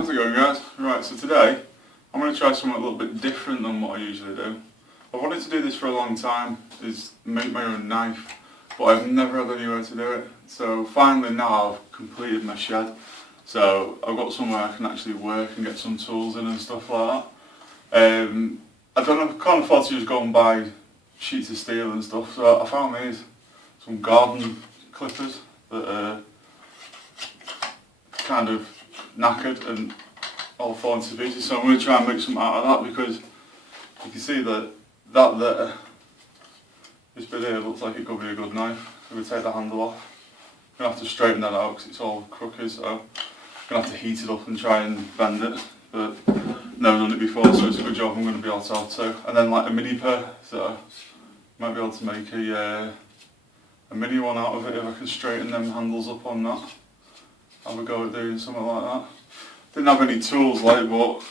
How's it going, guys? Right, so today I'm going to try something a little bit different than what I usually do. I've wanted to do this for a long time, is make my own knife, but I've never had anywhere to do it. So finally now I've completed my shed, so I've got somewhere I can actually work and get some tools in and stuff like that. I can't afford to just go and buy sheets of steel and stuff, so I found these, some garden clippers that are kind of knackered and all falling to pieces, so I'm going to try and make some out of that, because you can see that there, this bit here looks like it could be a good knife. So we take the handle off. I'm going to have to straighten that out because it's all crooked, so I'm going to have to heat it up and try and bend it, but never done it before, so it's a good job I'm going to be able to have two. And then like a mini pair, so might be able to make a mini one out of it if I can straighten them handles up on that. Have a go at doing something like that. Didn't have any tools like, but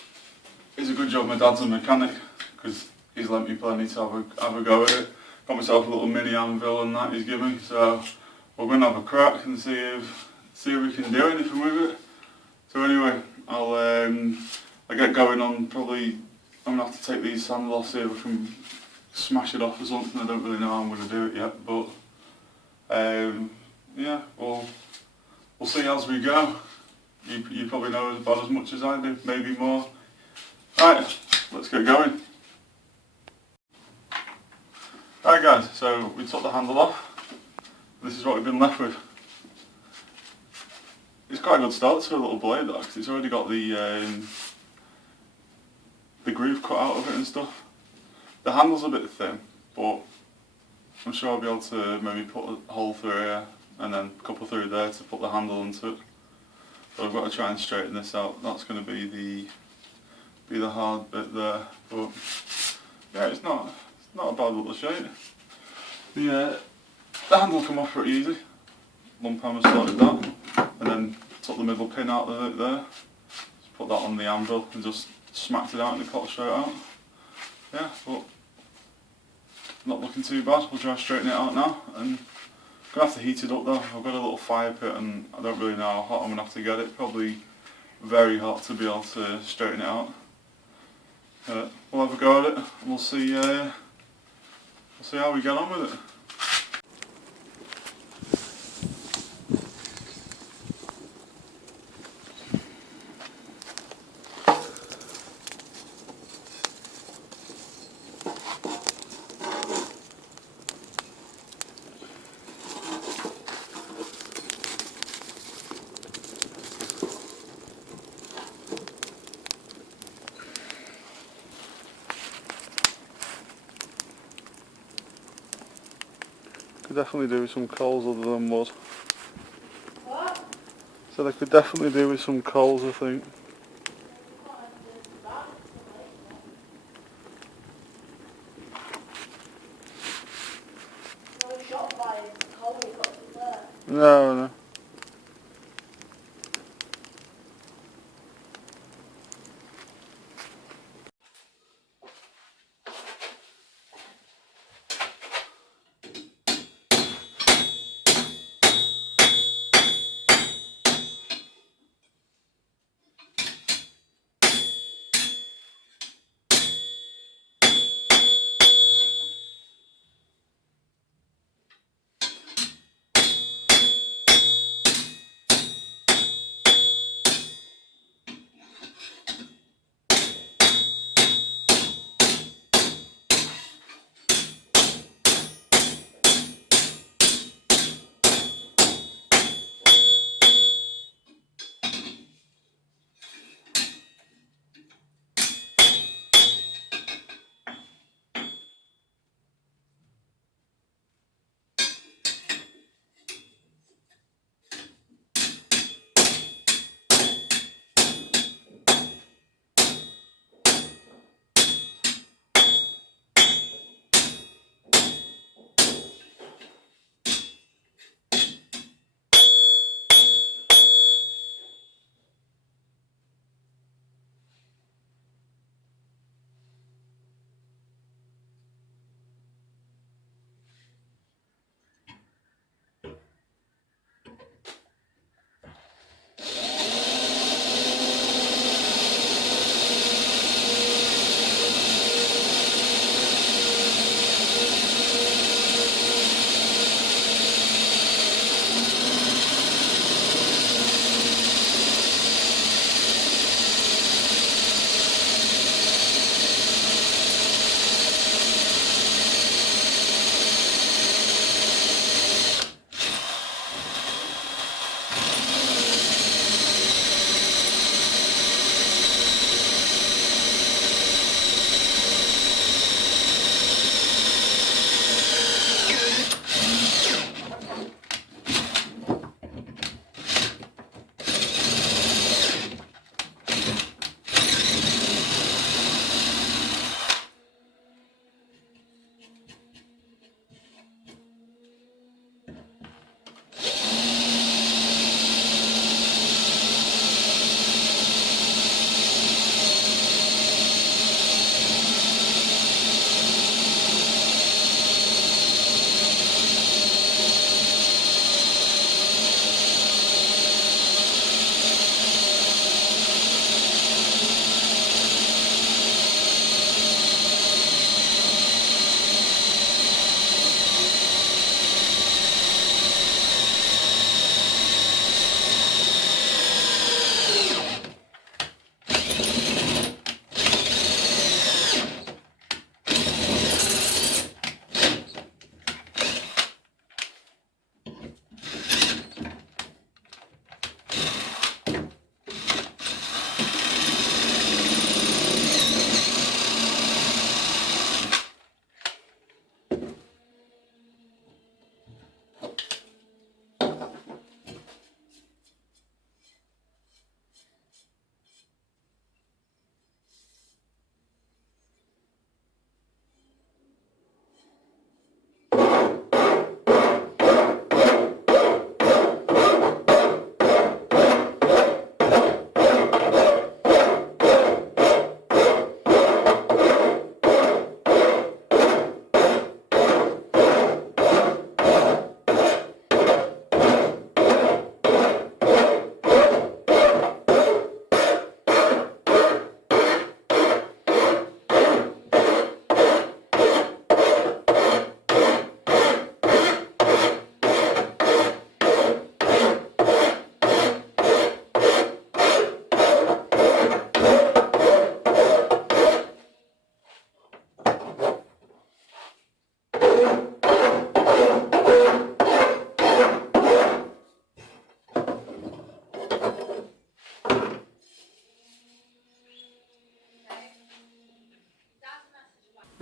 it's a good job my dad's a mechanic, because he's lent me plenty to have a go at it. Got myself a little mini anvil and that he's given me, so we're going to have a crack and see if we can do anything with it. So anyway, I'll get going on. Probably I'm going to have to take these handles off, see if I can smash it off or something. I don't really know how I'm going to do it yet, but yeah, we'll see as we go. You probably know about as much as I do, maybe more. Right, let's get going. Right guys, so we took the handle off. This is what we've been left with. It's quite a good start to a little blade though, because it's already got the groove cut out of it and stuff. The handle's a bit thin, but I'm sure I'll be able to maybe put a hole through here and then a couple through there to put the handle into it. But I've got to try and straighten this out. That's going to be the hard bit there. But yeah, it's not a bad little shape. The handle come off pretty easy. Lump hammer sorted that, and then took the middle pin out of it there. Just put that on the anvil and just smacked it out and it popped straight out. Yeah, but not looking too bad. We'll try straightening it out now, and I'm going to have to heat it up though. I've got a little fire pit and I don't really know how hot I'm going to have to get it. Probably very hot to be able to straighten it out. We'll have a go at it and we'll see how we get on with it. Could definitely do with some coals other than wood. What? So they could definitely do with some coals, I think. No, no.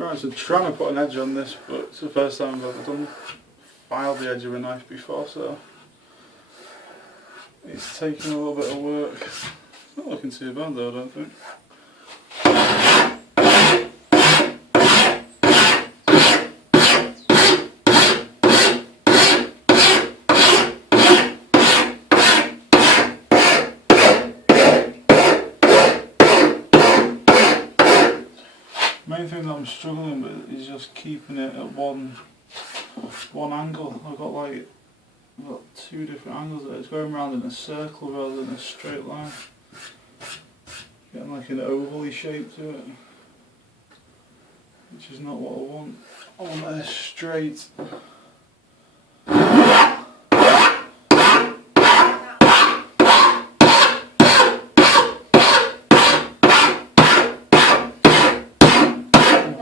Right, so trying to put an edge on this, but it's the first time I've ever filed the edge of a knife before, so it's taken a little bit of work. It's not looking too bad though, I don't think. Main thing that I'm struggling with is just keeping it at one angle. I've got two different angles there. It's going around in a circle rather than a straight line. Getting like an ovally shape to it, which is not what I want. I want it straight.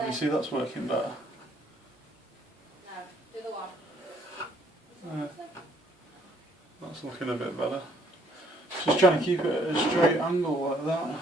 You see, that's working better. No, do the one. That's looking a bit better. Just trying to keep it at a straight angle like that.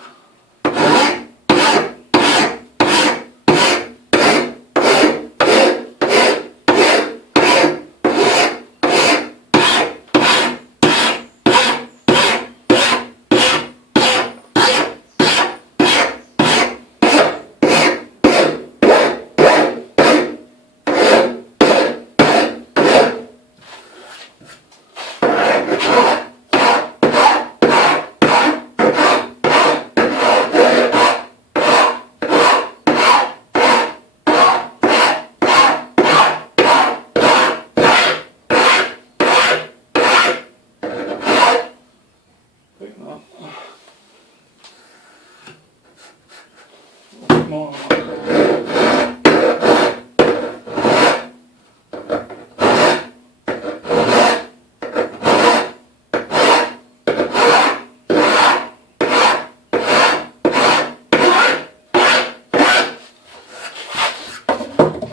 More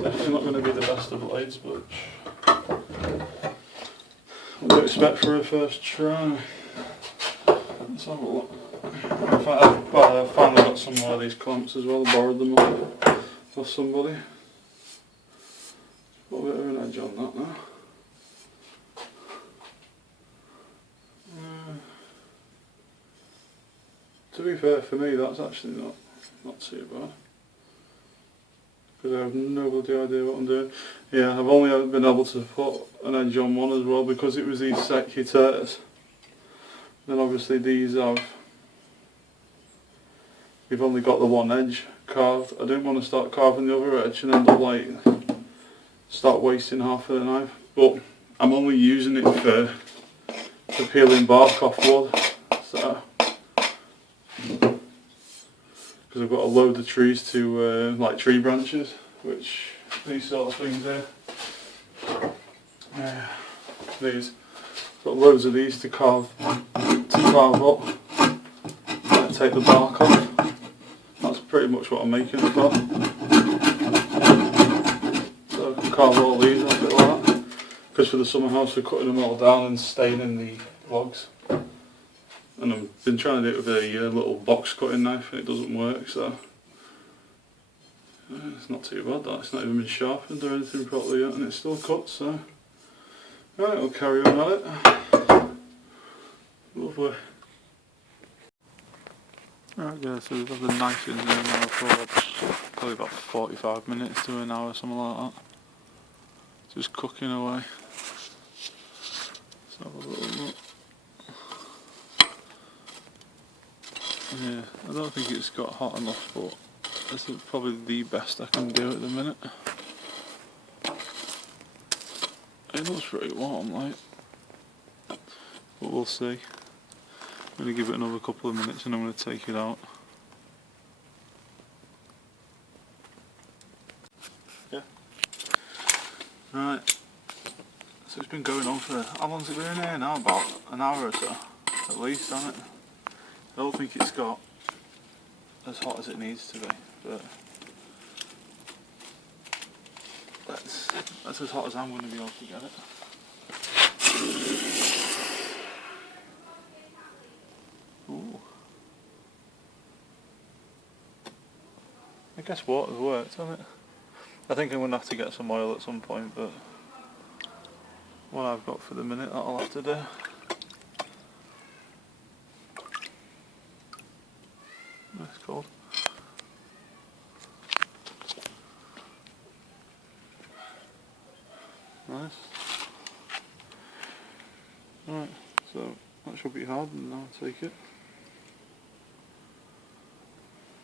definitely not going to be the best of blades, but what do you expect for a first try? Let's have a look. I finally got some more of these clamps as well. I borrowed them off somebody. Put a bit of an edge on that now. To be fair, for me that's actually not too bad, because I have no bloody idea what I'm doing. Yeah, I've only been able to put an edge on one as well because it was these seculators. Then obviously these you've only got the one edge carved. I didn't want to start carving the other edge and end up start wasting half of the knife. But I'm only using it for peeling bark off wood. So, because I've got a load of trees to like tree branches, which these sort of things here. These got loads of these to carve up. Take the bark off. That's pretty much what I'm making it for. So I can carve all these off it like that. Because for the summer house we're cutting them all down and staining the logs. And I've been trying to do it with a little box cutting knife and it doesn't work, so it's not too bad that. It's not even been sharpened or anything properly yet and it's still cut, so right, we'll carry on at it. Lovely. Right guys, so we've got the knife in there now for probably about 45 minutes to an hour, something like that. Just cooking away. Let's have a little look. Yeah, I don't think it's got hot enough, but this is probably the best I can do at the minute. It looks pretty warm, like, but we'll see. I'm going to give it another couple of minutes and I'm going to take it out. Yeah. Right. So it's been going on for, how long's it been in here now? About an hour or so, at least, hasn't it? I don't think it's got as hot as it needs to be, but that's as hot as I'm going to be able to get it. Ooh. I guess water's worked, hasn't it? I think I'm going to have to get some oil at some point, but what I've got for the minute, that'll have to do. That's cold. Nice. Right, so that should be hard, and now I'll take it.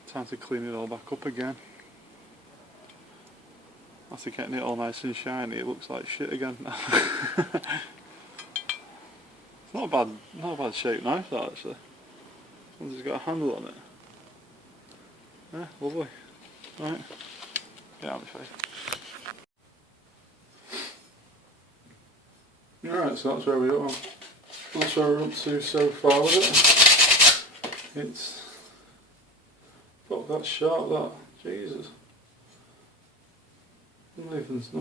Time to clean it all back up again. After getting it all nice and shiny, it looks like shit again. It's not a bad shaped knife, that actually. This one's just got a handle on it. Yeah, lovely. Right. Yeah, I'll be fine. Alright, so that's where we are. That's where we're up to so far with it. It's... fuck, that's sharp, that. Jesus. I'm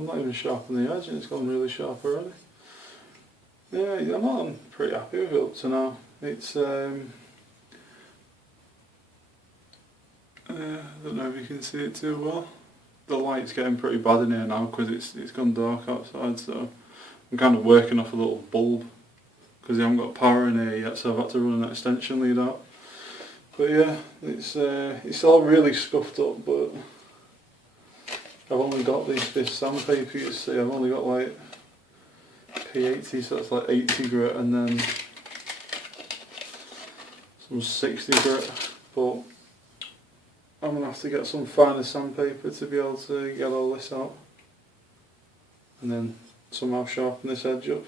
not even sharpening the edge and it's gone really sharp already. Yeah, I'm pretty happy with it up to now. It's, I don't know if you can see it too well. The light's getting pretty bad in here now because it's gone dark outside, so I'm kind of working off a little bulb because I haven't got power in here yet, so I've had to run an extension lead out. But yeah, it's all really scuffed up, but I've only got this sandpaper, you see. I've only got like P80, so that's like 80 grit, and then some 60 grit, but I'm going to have to get some finer sandpaper to be able to get all this out and then somehow sharpen this edge up.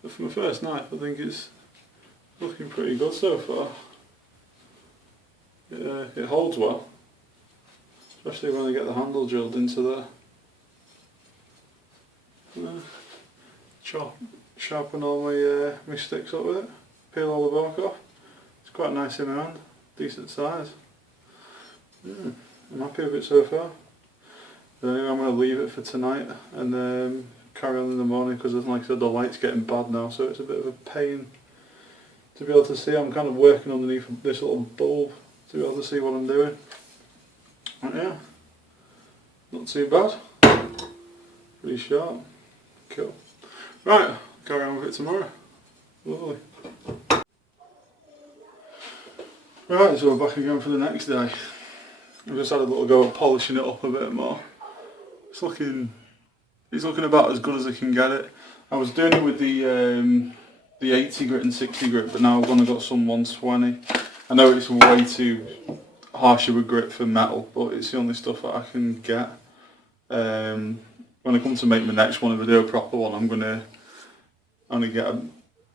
But for my first knife, I think it's looking pretty good so far. It holds well, especially when I get the handle drilled into there. Sharpen all my sticks up with it, peel all the bark off. It's quite nice in my hand, decent size. I'm happy with it so far. But anyway, I'm going to leave it for tonight and carry on in the morning because, like I said, the light's getting bad now, so it's a bit of a pain to be able to see. I'm kind of working underneath this little bulb to be able to see what I'm doing. And yeah, not too bad. Pretty sharp. Cool. Right, carry on with it tomorrow. Lovely. Right, so we're back again for the next day. I've just had a little go at polishing it up a bit more. It's looking about as good as I can get it. I was doing it with the 80 grit and 60 grit, but now I've only got some 120. I know it's way too harsh of a grit for metal, but it's the only stuff that I can get. When I come to make my next one, if I do a proper one, I'm going to only get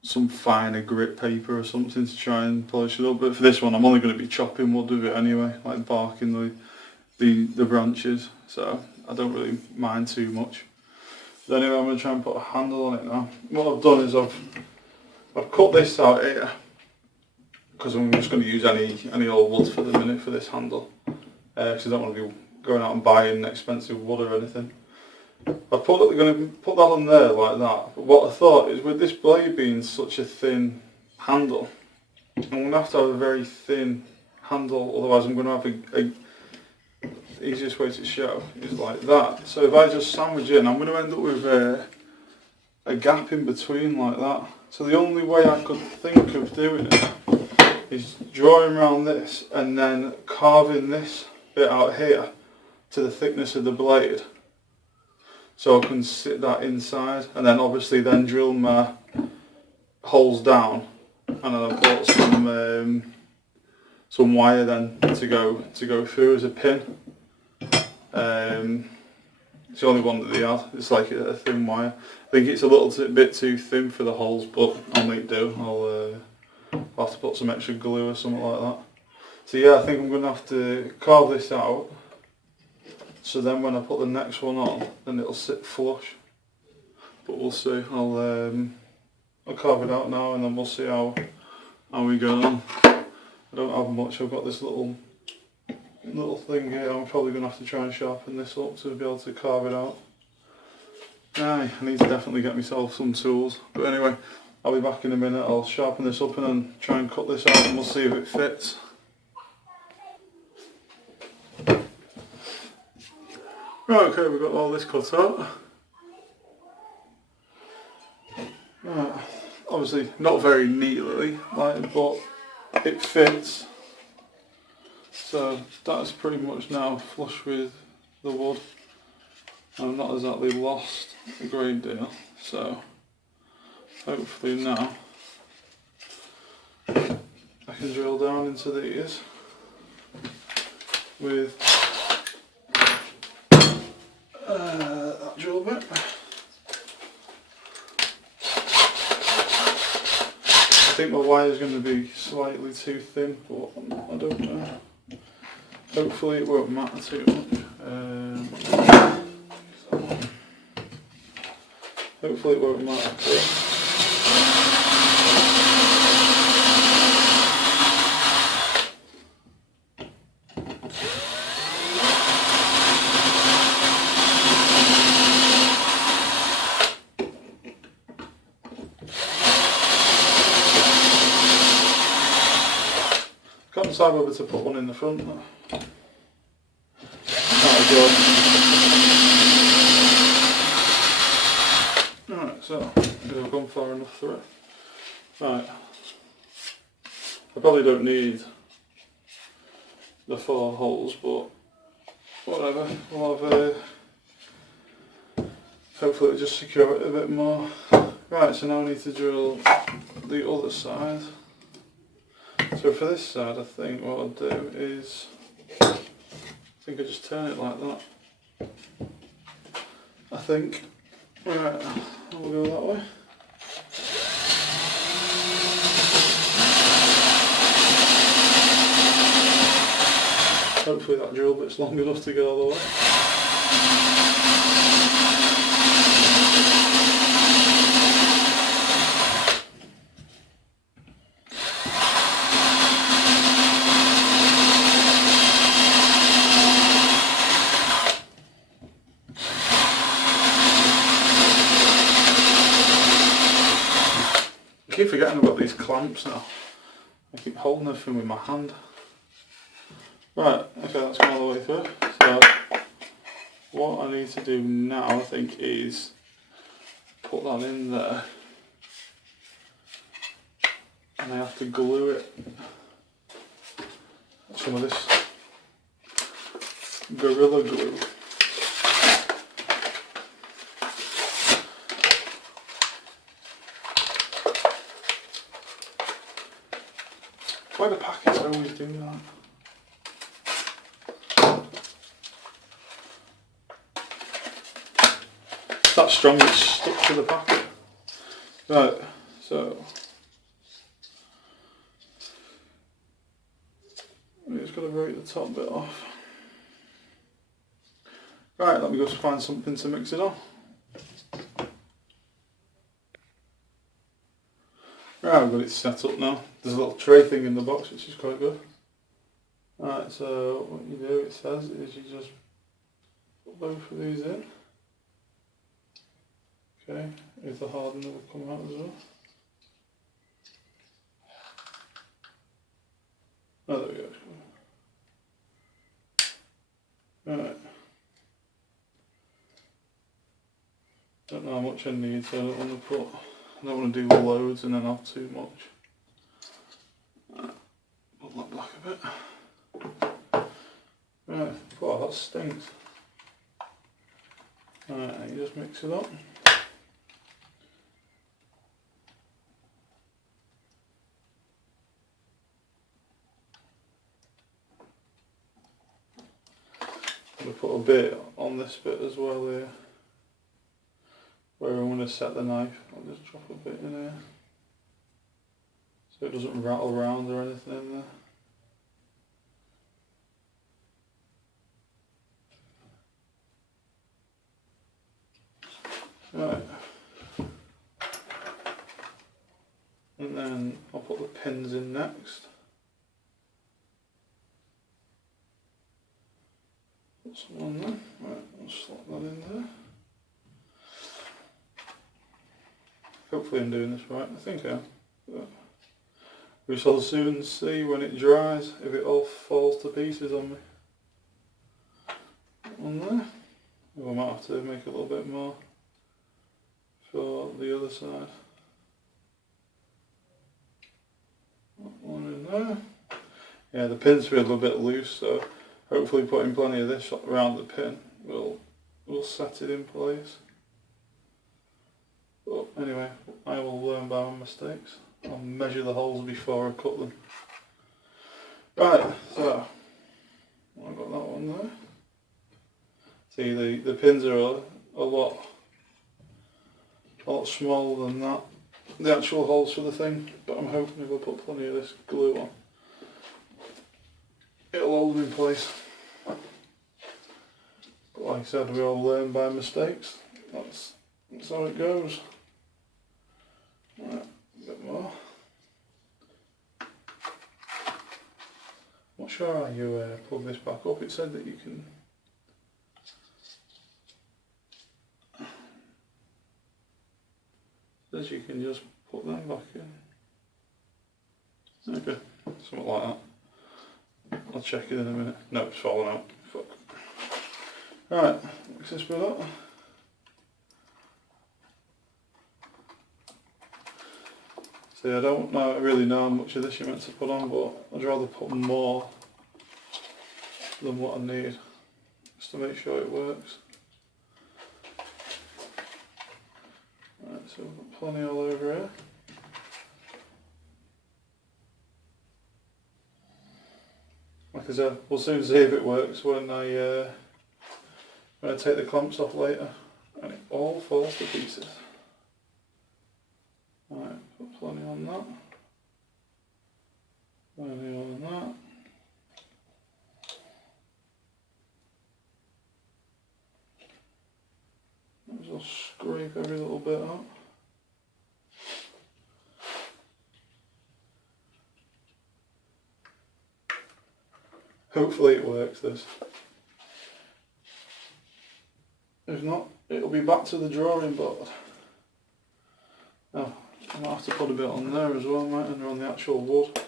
some finer grit paper or something to try and polish it up. But for this one, I'm only going to be chopping wood with it anyway, like barking the branches. So I don't really mind too much. But anyway, I'm going to try and put a handle on it now. What I've done is I've cut this out here because I'm just going to use any old wood for the minute for this handle. Because I don't want to be going out and buying expensive wood or anything. I'm going to put that on there like that, but what I thought is with this blade being such a thin handle, I'm going to have a very thin handle, otherwise I'm going to have the easiest way to show is like that. So if I just sandwich it in, I'm going to end up with a gap in between like that. So the only way I could think of doing it is drawing around this and then carving this bit out here to the thickness of the blade. So I can sit that inside and then obviously then drill my holes down and then I've got some wire then to go through as a pin. It's the only one that they had, it's like a thin wire. I think it's a little bit too thin for the holes, but I'll make do. I'll have to put some extra glue or something like that. So yeah, I think I'm going to have to carve this out. So then when I put the next one on, then it'll sit flush. But we'll see. I'll carve it out now and then we'll see how we go on. I don't have much. I've got this little thing here. I'm probably going to have to try and sharpen this up to be able to carve it out. Aye, I need to definitely get myself some tools. But anyway, I'll be back in a minute. I'll sharpen this up and then try and cut this out and we'll see if it fits. Right, okay, we've got all this cut out. Right, obviously not very neatly, like, but it fits. So that's pretty much now flush with the wood. I've not exactly lost a great deal, so hopefully now I can drill down into these with that drill bit. I think my wire is going to be slightly too thin, but I don't know. Hopefully it won't matter too much. Hopefully it won't matter too. Can't decide whether to put one in the front. Alright, so I've gone far enough through it. Right. I probably don't need the 4 holes, but whatever. We'll have hopefully it'll just secure it a bit more. Right, so now I need to drill the other side. So for this side, I think what I'll do is, I think I just turn it like that. I think. Right, I'll go that way. Hopefully that drill bit's long enough to go all the way. I keep forgetting about these clamps now. I keep holding everything with my hand. Right, okay, that's gone all the way through. So, what I need to do now, I think, is put that in there. And I have to glue it. Some of this Gorilla Glue. Why the packets always do that? It's that strong it's stuck to the packet. Right, so I'm just going to break the top bit off. Right, let me go find something to mix it on. Right, I've got it set up now. There's a little tray thing in the box which is quite good. Right, so what you do, it says, is you just put both of these in. Okay, if the hardener will come out as well. Oh, there we go. Right. Don't know how much I need, so I don't want to do loads and then have too much. Pull that back a bit. Right, wow, that stinks. Right, you just mix it up. I'm going to put a bit on this bit as well here, where I'm going to set the knife. I'll just drop a bit in here, so it doesn't rattle around or anything in there. Right, and then I'll put the pins in next. Put some on there. Right, I'll slot that in there. Hopefully I'm doing this right. I think I am. But we shall soon see when it dries if it all falls to pieces on me. On there. We might have to make a little bit more for the other side. One in there. Yeah, the pins feel a bit loose, so hopefully putting plenty of this around the pin will set it in place. But anyway, I will learn by my mistakes. I'll measure the holes before I cut them. Right, so I've got that one there. See, the pins are a lot smaller than that. The actual holes for the thing, but I'm hoping if I put plenty of this glue on, it'll hold them in place. But like I said, we all learn by mistakes. That's how it goes. Right, a bit more. Not sure how you plug this back up. It said that you can. Says you can just put them back in. Okay, something like that. I'll check it in a minute. No, it's fallen out. Fuck. Right, what's this bit up? See, I don't really know how much of this you're meant to put on, but I'd rather put more than what I need, just to make sure it works. Right, so we've got plenty all over here. Like I said, we'll soon see if it works when I take the clamps off later, and it all falls to pieces. Right, put plenty on that. Plenty on that. I'll scrape every little bit out. Hopefully it works, this. If not, it'll be back to the drawing board. Oh, I might have to put a bit on there as well, mightn't I, on the actual wood.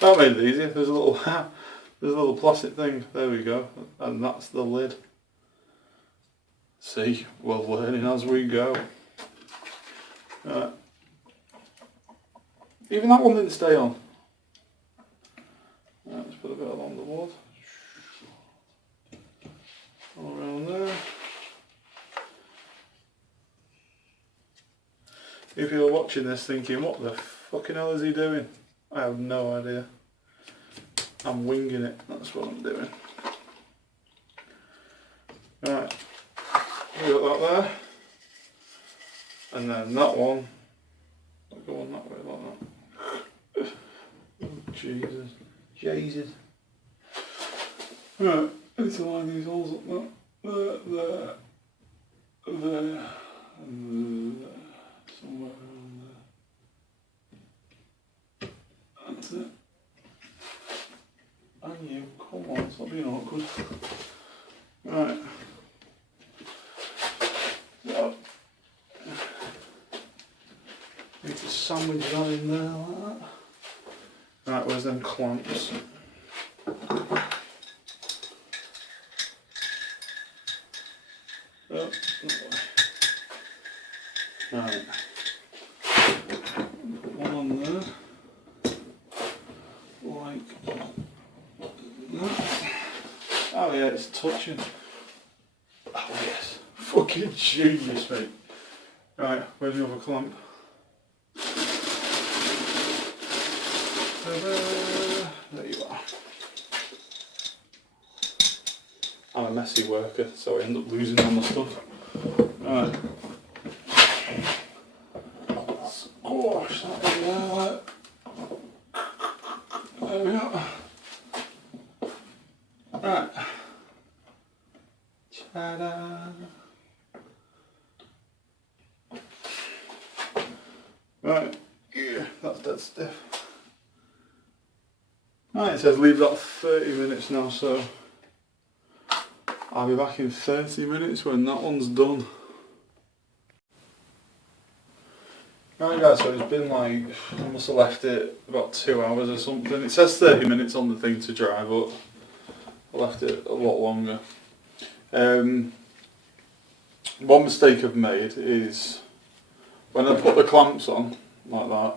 That made it easier. There's a little plastic thing. There we go, and that's the lid. See, we're learning as we go. Right. Even that one didn't stay on. Right, let's put a bit along the wood. All around there. If you're watching this thinking, what the fucking hell is he doing? I have no idea. I'm winging it, that's what I'm doing. Right, we got that there. And then that one, I'll go on that way like that. Oh, Jesus. Jesus. Right, I need to line these holes up now. There. Somewhere around there. That's it. And you, come on, stop being awkward. Right. So, need to sandwich that in there like that. Right, where's them clamps? Oh, right. One on there. Like that. Oh yeah, it's touching. Oh yes. Fucking genius, mate. Right, where's the other clamp? There you are. I'm a messy worker, so I end up losing all my stuff. Right. Squash that in there. There we go. Right. Ta-da. Right. Yeah, that's dead stiff. Right, it says leave that 30 minutes now, so I'll be back in 30 minutes when that one's done. Right guys, so it's been like, I must have left it about 2 hours or something. It says 30 minutes on the thing to dry, but I left it a lot longer. One mistake I've made is when I put the clamps on like that,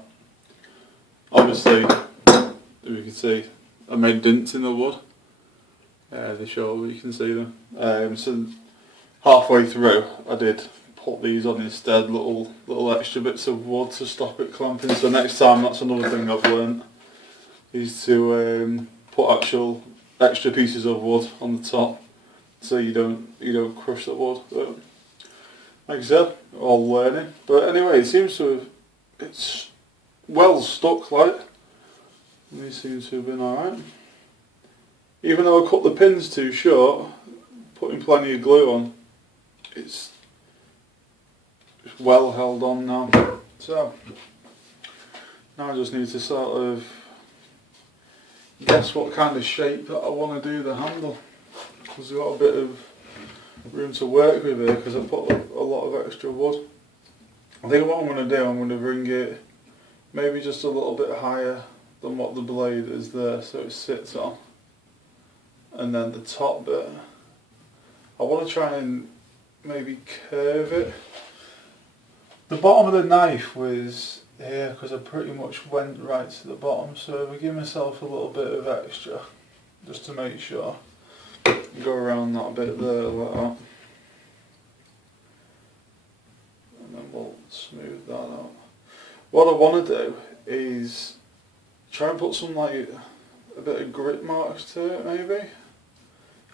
obviously, if you can see, I made dents in the wood. They show, you can see them. So halfway through I did put these on instead, little extra bits of wood to stop it clamping. So next time, that's another thing I've learnt, is to put actual extra pieces of wood on the top, so you don't crush the wood. But like I said, all learning. But anyway, it seems to have, it's well stuck, like, and these seem to have been alright. Even though I cut the pins too short, putting plenty of glue on, it's well held on now. So now I just need to sort of guess what kind of shape that I want to do the handle, because I've got a bit of room to work with here because I put a lot of extra wood. I think what I'm going to do, I'm going to bring it maybe just a little bit higher than what the blade is there, so it sits on, and then the top bit I want to try and maybe curve it. The bottom of the knife was here because I pretty much went right to the bottom, so if I give myself a little bit of extra just to make sure, go around that bit there like that, and then we'll smooth that out. What I want to do is try and put some, like, a bit of grit marks to it maybe.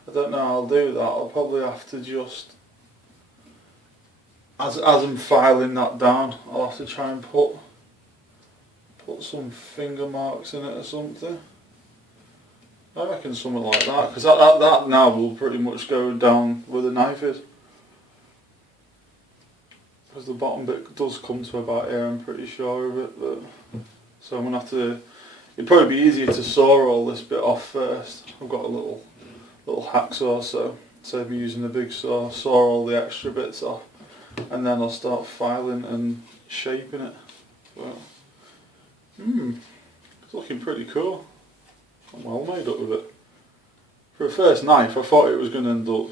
I don't know how I'll do that. I'll probably have to just, as I'm filing that down, I'll have to try and put some finger marks in it or something. I reckon something like that, because that now will pretty much go down where the knife is. Because the bottom bit does come to about here, I'm pretty sure of it. But so I'm going to have to, it'd probably be easier to saw all this bit off first. I've got a little hacksaw, so instead of using the big saw all the extra bits off, and then I'll start filing and shaping it. But, it's looking pretty cool. I'm well made up with it. For a first knife, I thought it was going to end up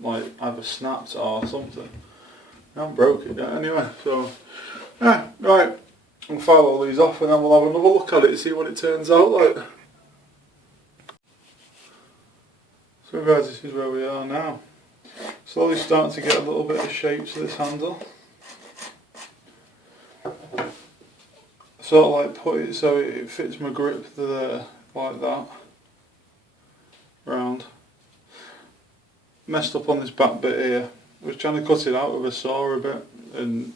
like either snapped or something. I haven't broke it yet anyway, so yeah, right. I'll file all these off and then we'll have another look at it and see what it turns out like. So guys, this is where we are now. Slowly starting to get a little bit of shape to this handle. Sort of like put it so it fits my grip there, like that. Round. Messed up on this back bit here. I was trying to cut it out with a saw a bit, and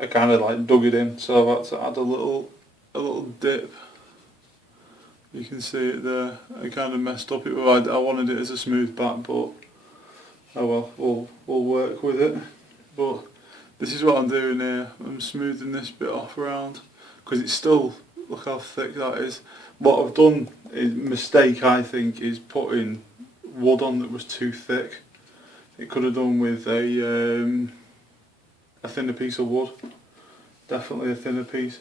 I kind of like dug it in, so I've had to add a little dip. You can see it there. I kind of messed up it. I wanted it as a smooth back, but oh well, we'll work with it. But this is what I'm doing here. I'm smoothing this bit off around because it's still, look how thick that is. What I've done, mistake I think, is putting wood on that was too thick. It could have done with a thinner piece of wood. Definitely a thinner piece.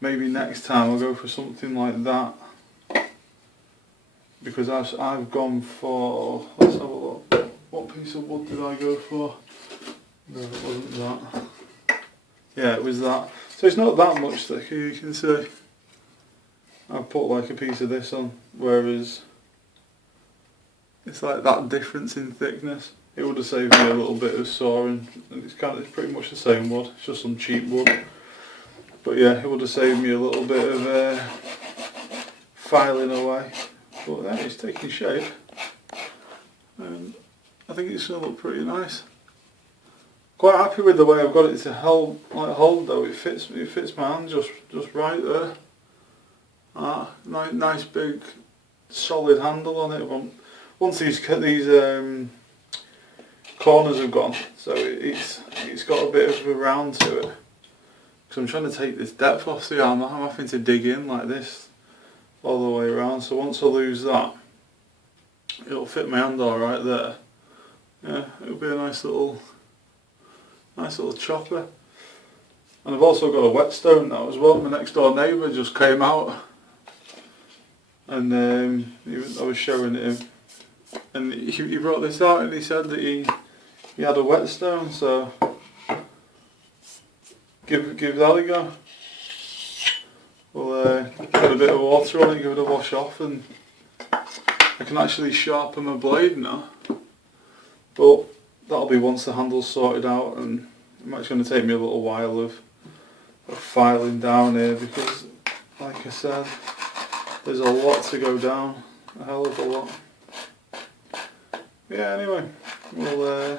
Maybe next time I'll go for something like that. Because I've gone for, let's have a look. What piece of wood did I go for? No, it wasn't that. Yeah, it was that. So it's not that much thicker, you can see. I've put like a piece of this on, whereas it's like that difference in thickness. It would have saved me a little bit of sawing, and it's pretty much the same wood, it's just some cheap wood. But yeah, it would have saved me a little bit of filing away. But yeah, it's taking shape, and I think it's going to look pretty nice. Quite happy with the way I've got it to hold though. It fits my hand just right there. Nice big solid handle on it. Once these corners have gone, so it's got a bit of a round to it. Because I'm trying to take this depth off the arm. I'm having to dig in like this all the way around. So once I lose that, it'll fit my hand all right there. Yeah, it'll be a nice little chopper. And I've also got a whetstone now as well. My next door neighbour just came out and I was showing it him, and he brought this out and he said that he had a whetstone, so give that a go. We'll put a bit of water on it, give it a wash off, and I can actually sharpen my blade now. But that'll be once the handle's sorted out, and it's actually going to take me a little while of filing down here because, like I said, there's a lot to go down, a hell of a lot. Yeah, anyway, we'll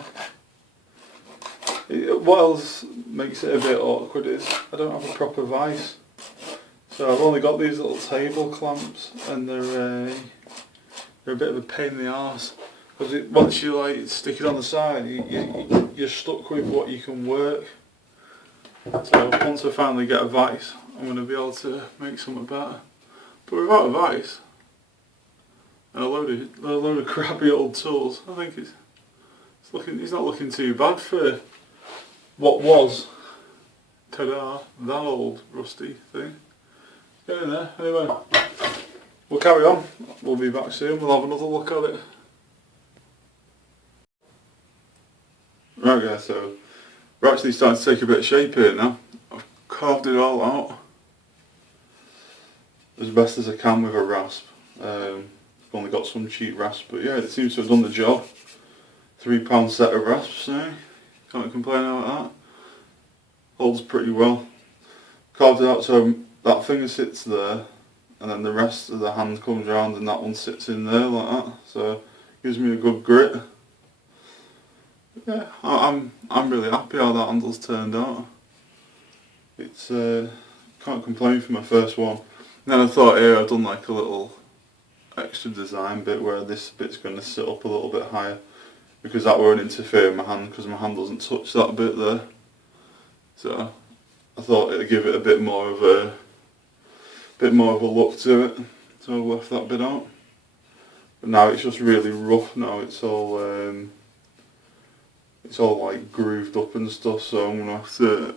what else makes it a bit awkward is I don't have a proper vise. So I've only got these little table clamps, and they're a bit of a pain in the arse because once you like stick it on the side, you're stuck with what you can work. So once I finally get a vise, I'm going to be able to make something better. But without a vise and a load of crappy old tools, I think it's not looking too bad for what was, ta-da, that old rusty thing. Get in there. Anyway, we'll carry on. We'll be back soon. We'll have another look at it. Right guys, so we're actually starting to take a bit of shape here now. I've carved it all out as best as I can with a rasp. I've only got some cheap rasp, but yeah, it seems to have done the job. £3 set of rasps now. Can't complain about that. Holds pretty well. Carved it out so that finger sits there, and then the rest of the hand comes around and that one sits in there like that. So gives me a good grit. Yeah, I'm really happy how that handle's turned out. It's can't complain for my first one. And then I thought here I've done like a little extra design bit where this bit's going to sit up a little bit higher because that won't interfere with my hand because my hand doesn't touch that bit there. So I thought it'd give it a bit more of a look to it, so I left that bit out. But now it's just really rough now. It's all like grooved up and stuff. So I'm gonna have to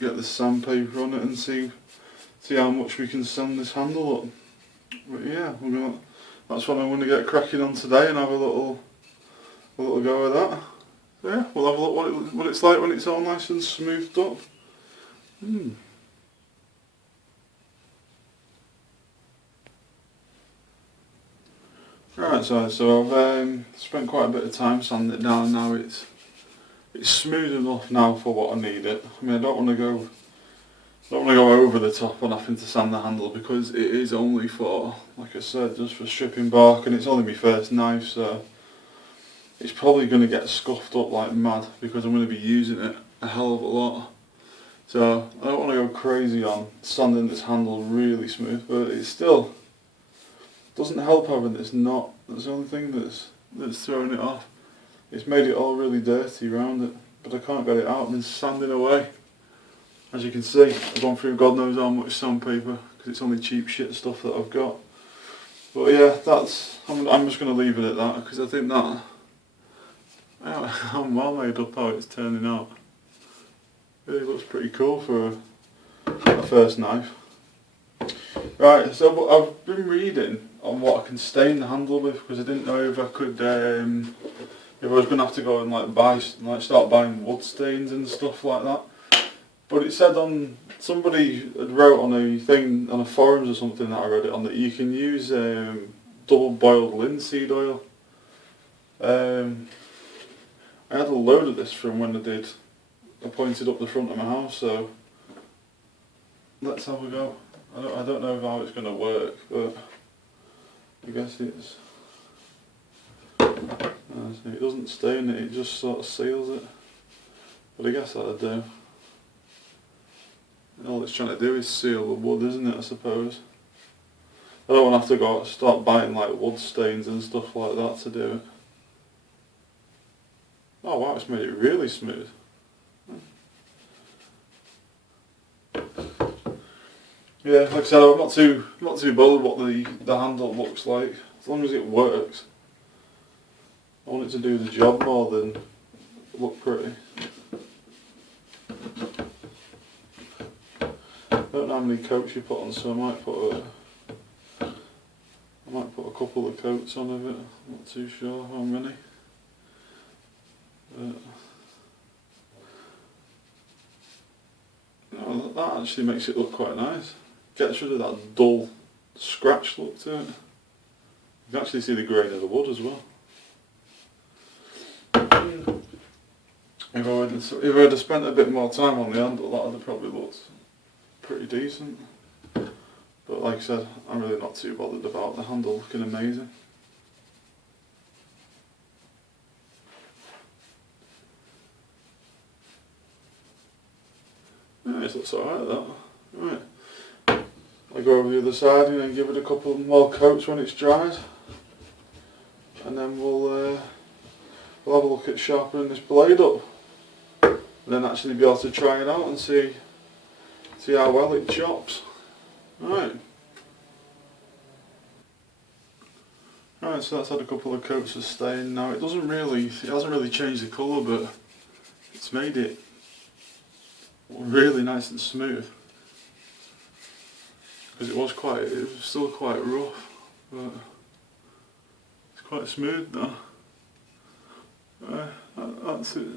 get the sandpaper on it and see how much we can sand this handle up. But yeah, that's what I'm going to get cracking on today and have a little go with that. So yeah, we'll have a look what it's like when it's all nice and smoothed up. Right, so I've spent quite a bit of time sanding it down. Now it's smooth enough now for what I need it. I mean, I don't want to go over the top on having to sand the handle because it is only for, like I said, just for stripping bark, and it's only my first knife, so it's probably going to get scuffed up like mad because I'm going to be using it a hell of a lot. So I don't want to go crazy on sanding this handle really smooth, but it still doesn't help having this knot. That's the only thing that's throwing it off. It's made it all really dirty around it, but I can't get it out. I've been sanding away. As you can see, I've gone through God knows how much sandpaper because it's only cheap shit stuff that I've got. But yeah, I'm just going to leave it at that because I think that I'm well made up how it's turning out. Really looks pretty cool for a first knife. Right, so I've been reading on what I can stain the handle with because I didn't know if I could, if I was going to have to go and start buying wood stains and stuff like that. But it said somebody had wrote on a thing on a forums or something that I read it on that you can use double boiled linseed oil. I had a load of this from when I pointed up the front of my house, so let's have a go. I don't know how it's going to work, but I guess it's... it doesn't stain it, it just sort of seals it. But I guess that'll do. All it's trying to do is seal the wood, isn't it, I suppose. I don't want to have to go start buying like wood stains and stuff like that to do it. Oh wow, it's made it really smooth. Yeah, like I said, I'm not too bothered what the handle looks like, as long as it works. I want it to do the job more than look pretty. I don't know how many coats you put on, so I might put I might put a couple of coats on of it, I'm not too sure how many. But no, that actually makes it look quite nice. Gets rid of that dull scratch look to it. You can actually see the grain of the wood as well. If I had spent a bit more time on the handle, that would have probably looked pretty decent. But like I said, I'm really not too bothered about the handle looking amazing. Yeah, it looks alright that. Right. I'll go over the other side and then give it a couple more coats when it's dried. And then we'll have a look at sharpening this blade up. And then actually be able to try it out and see how well it chops. Right. Right, so that's had a couple of coats of stain now. It hasn't really changed the colour, but it's made it really nice and smooth. Because it was still quite rough, but it's quite smooth now. That's it.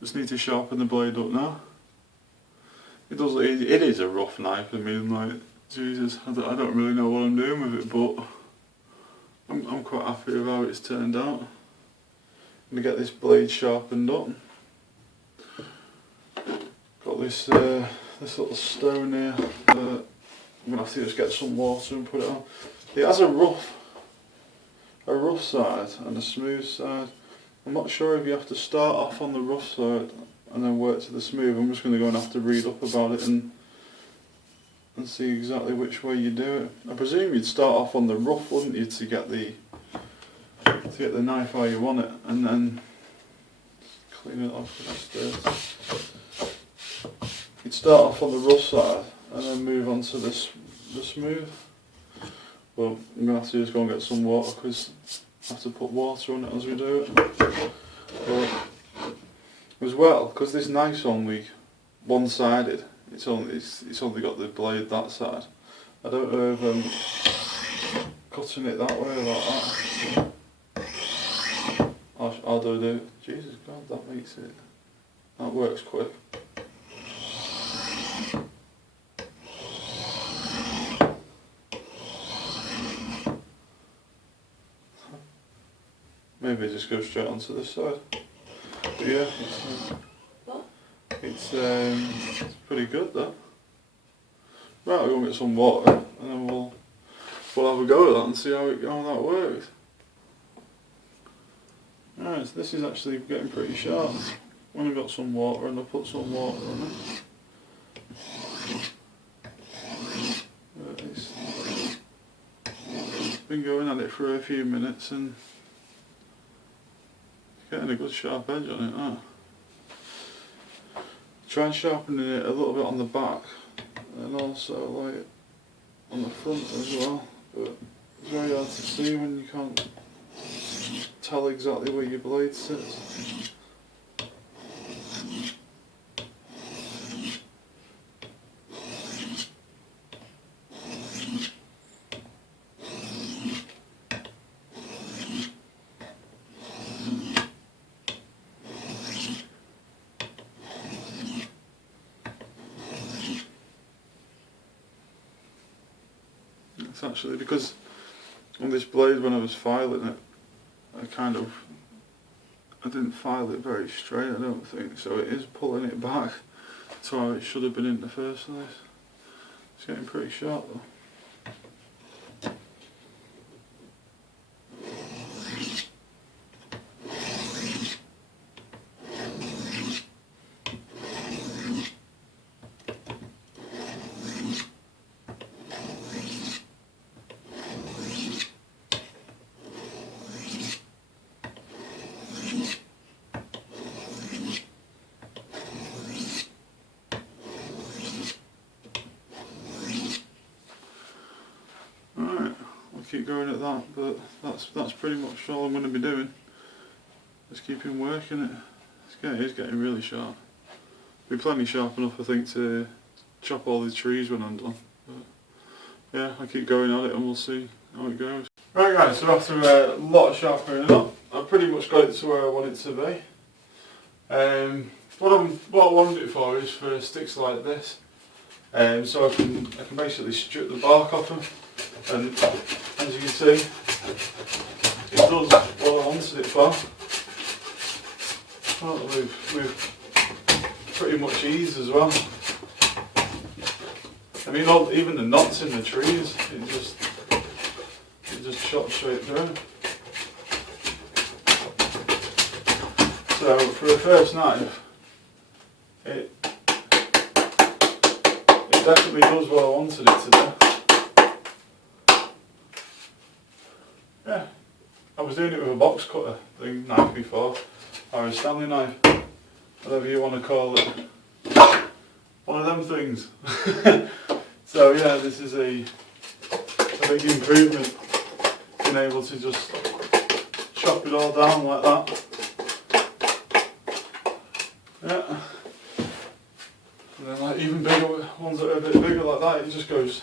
Just need to sharpen the blade up now. It is a rough knife. I mean, like, Jesus, I don't really know what I'm doing with it, but I'm quite happy with how it's turned out. I'm gonna get this blade sharpened up. Got this little stone here. I'm gonna have to just get some water and put it on. It has a rough side and a smooth side. I'm not sure if you have to start off on the rough side and then work to the smooth. I'm just going to go and have to read up about it and see exactly which way you do it. I presume you'd start off on the rough, wouldn't you, to get the knife how you want it, and then clean it off with this. You'd start off on the rough side and then move on to the smooth. Well, I'm going to have to just go and get some water because I have to put water on it as we do it. But as well, because this knife's only one-sided, it's only got the blade that side. I don't know if cutting it that way or like that. I'll do it. Jesus God, that works quick. Maybe just go straight onto this side. But yeah, it's pretty good that. Right, we'll go and get some water and then we'll have a go at that and see how that works. Right, so this is actually getting pretty sharp. When I got some water and I put some water on it. It's been going at it for a few minutes and getting a good sharp edge on it now. Try and sharpen it a little bit on the back and also like on the front as well, but it's very hard to see when you can't tell exactly where your blade sits. It's actually because on this blade when I was filing it, I didn't file it very straight, I don't think, so it is pulling it back to how it should have been in the first place. It's getting pretty sharp though. Keep going at that, but that's pretty much all I'm going to be doing. Just keeping working it. It is getting really sharp. It'll be plenty sharp enough, I think, to chop all the trees when I'm done. But yeah, I keep going at it and we'll see how it goes. Right guys, so after a lot of sharpening up, I've pretty much got it to where I want it to be. What I wanted it for is for sticks like this, so I can basically strip the bark off them, and as you can see, it does what I wanted it for. Well, with pretty much ease as well. I mean, even the knots in the trees, it just shot straight through. So for a first knife, it definitely does what I wanted it to do. Yeah, I was doing it with a box cutter knife before, or a Stanley knife, whatever you want to call it. One of them things. So yeah, this is a big improvement, being able to just chop it all down like that. Yeah. And then like even bigger ones that are a bit bigger like that, it just goes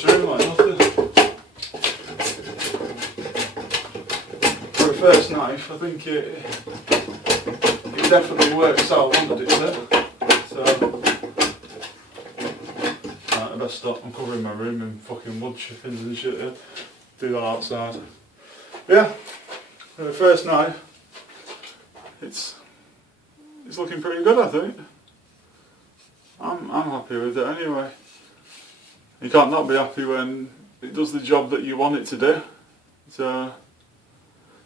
through like nothing. For a first knife, I think it definitely works how I wanted it to. So I best stop. I'm covering my room in fucking wood chippings and shit. Yeah. Do that outside. Yeah, for the first knife, it's looking pretty good, I think. I'm happy with it anyway. You can't not be happy when it does the job that you want it to do. So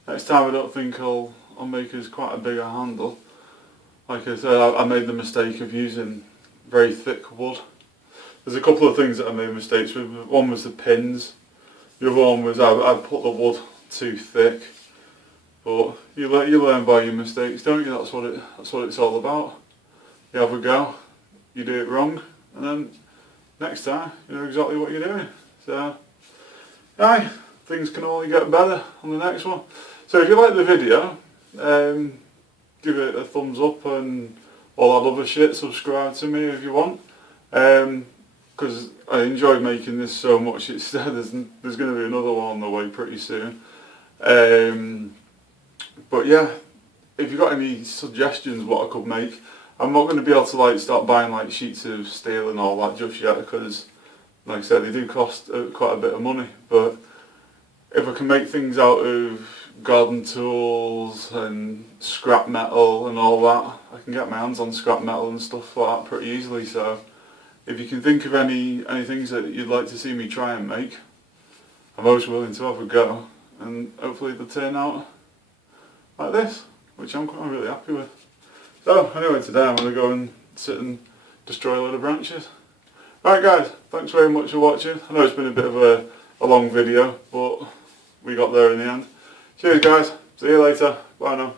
next time I don't think I'll make us quite a bigger handle. Like I said, I made the mistake of using very thick wood. There's a couple of things that I made mistakes with. One was the pins. The other one was I put the wood too thick. But you learn by your mistakes, don't you? That's what it's all about. You have a go, you do it wrong, and then next time you know exactly what you're doing. So, aye, things can only get better on the next one. So if you like the video, give it a thumbs up and all that other shit. Subscribe to me if you want, because I enjoyed making this so much. There's going to be another one on the way pretty soon. But yeah, if you've got any suggestions what I could make, I'm not going to be able to like start buying like sheets of steel and all that just yet, because like I said, they do cost quite a bit of money. But if I can make things out of garden tools and scrap metal and all that, I can get my hands on scrap metal and stuff like that pretty easily. So if you can think of any things that you'd like to see me try and make, I'm always willing to have a go, and hopefully they'll turn out like this, which I'm really happy with. So anyway, today I'm going to go and sit and destroy a load of branches. Alright guys, thanks very much for watching. I know it's been a bit of a long video, but we got there in the end. Cheers guys, see you later, bye now.